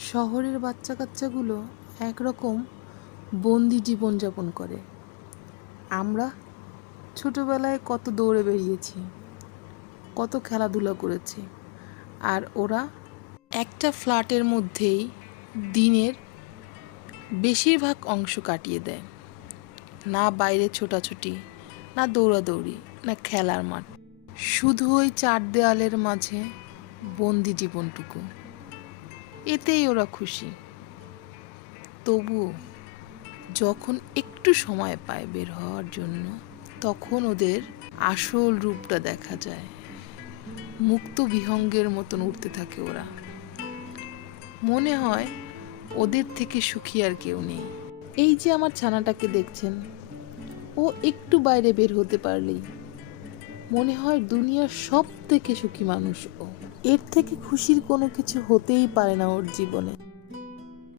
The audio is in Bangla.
শহরের বাচ্চা কাচ্চাগুলো একরকম বন্দি জীবনযাপন করে। আমরা ছোটোবেলায় কত দৌড়ে বেরিয়েছি, কত খেলাধুলা করেছি, আর ওরা একটা ফ্ল্যাটের মধ্যেই দিনের বেশিরভাগ অংশ কাটিয়ে দেয়। না বাইরে ছোটাছুটি, না দৌড়াদৌড়ি, না খেলার মাঠ, শুধু ওই চার দেয়ালের মাঝে বন্দি জীবনটুকু। এতেই ওরা খুশি। তবুও যখন একটু সময় পায় বের হওয়ার জন্য, তখন ওদের আসল রূপটা দেখা যায়। মুক্ত বিহঙ্গের মতন উঠতে থাকে ওরা। মনে হয় ওদের থেকে সুখী আর কেউ নেই। এই যে আমার ছানাটাকে দেখছেন, ও একটু বাইরে বের হতে পারলেই মনে হয় দুনিয়ার সব থেকে সুখী মানুষ ও। এর থেকে খুশির কোনো কিছু হতেই পারে না ওর জীবনে।